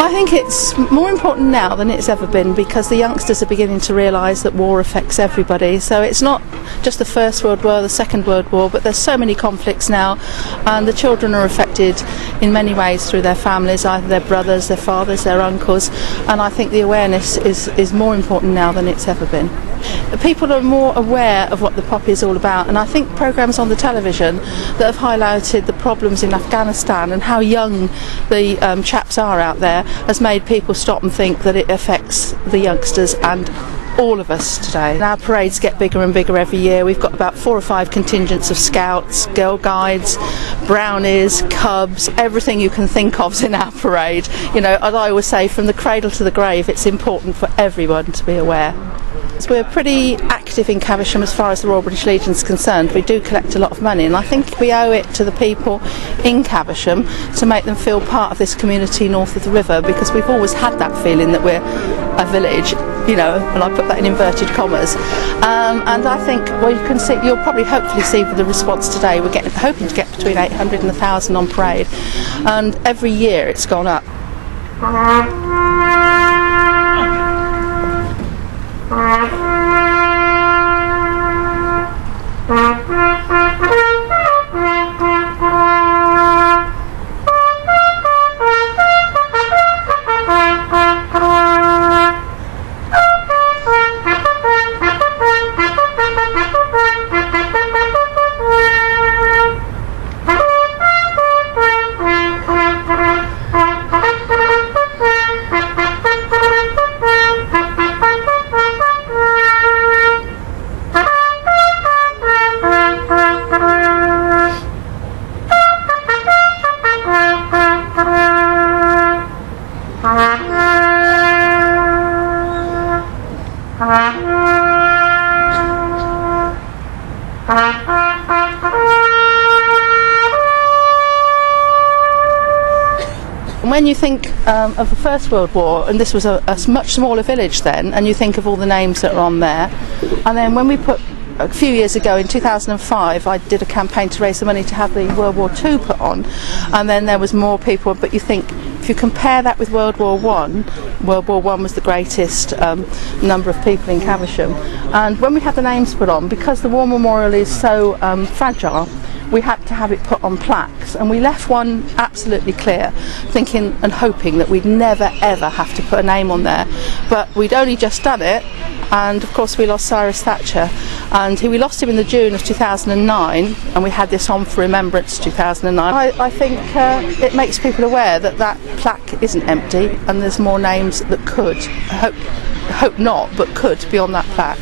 I think it's more important now than it's ever been, because the youngsters are beginning to realise that war affects everybody. So it's not just the First World War, the Second World War, but there's so many conflicts now, and the children are affected in many ways through their families, either their brothers, their fathers, their uncles, and I think the awareness is more important now than it's ever been. People are more aware of what the poppy is all about, and I think programmes on the television that have highlighted the problems in Afghanistan and how young the chaps are out there has made people stop and think that it affects the youngsters and all of us today. Our parades get bigger and bigger every year. We've got about 4 or 5 contingents of scouts, girl guides, brownies, cubs, everything you can think of's in our parade. You know, as I always say, from the cradle to the grave, it's important for everyone to be aware. We're pretty active in Caversham as far as the Royal British Legion is concerned. We do collect a lot of money, and I think we owe it to the people in Caversham to make them feel part of this community north of the river, because we've always had that feeling that we're a village, you know, and I put that in inverted commas. And I think, well, you can see, you'll probably hopefully see with the response today, we're hoping to get between 800 and 1,000 on parade, and every year it's gone up. When you think of the First World War, and this was a much smaller village then, and you think of all the names that are on there, and then when we put, a few years ago in 2005, I did a campaign to raise the money to have the World War II put on, and then there was more people, but you think, if you compare that with World War I was the greatest number of people in Caversham, and when we had the names put on, because the War Memorial is so fragile, we had to have it put on plaques, and we left one absolutely clear, thinking and hoping that we'd never ever have to put a name on there. But we'd only just done it, and of course we lost Cyrus Thatcher, and we lost him in the June of 2009, and we had this on for Remembrance 2009. I think it makes people aware that that plaque isn't empty, and there's more names that could, hope not, but could be on that plaque.